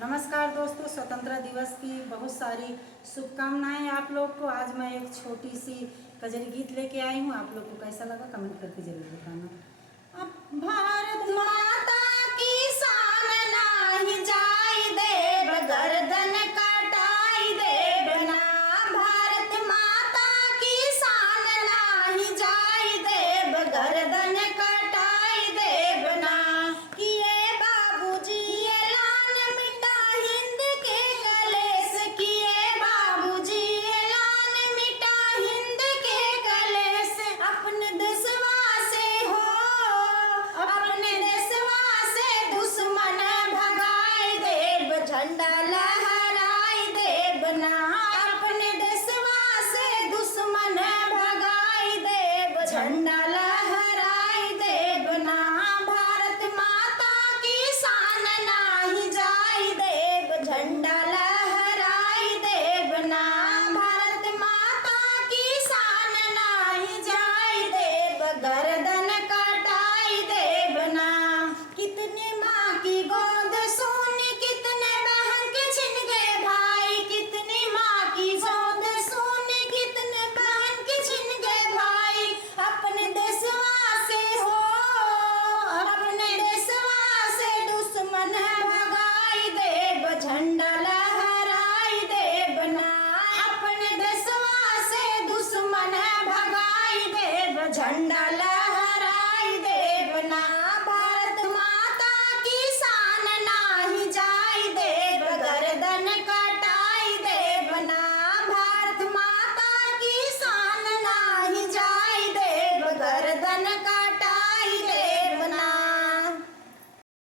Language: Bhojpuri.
नमस्कार दोस्तों, स्वतंत्रता दिवस की बहुत सारी शुभकामनाएं आप लोग को। आज मैं एक छोटी सी कजरी गीत लेके आई हूँ। आप लोग को कैसा लगा कमेंट करके जरूर बताना। अब भारत माता की शान नाही जाई देव, गर्दन कटाई देव ना। भारत माता की शान नाही जाई देव, गर्दन कटाई देव ना। किए बाबूजी ऐलान मिटा हिंद के कलेश, किए बाबूजी ऐलान मिटा हिंद के कलेश। अपने देशवा से हो, अपने देशवा से दुश्मन भगाई देव, झंडा लहराई देव ना। अपने देशवा से दुश्मन भगाई देव, झंडा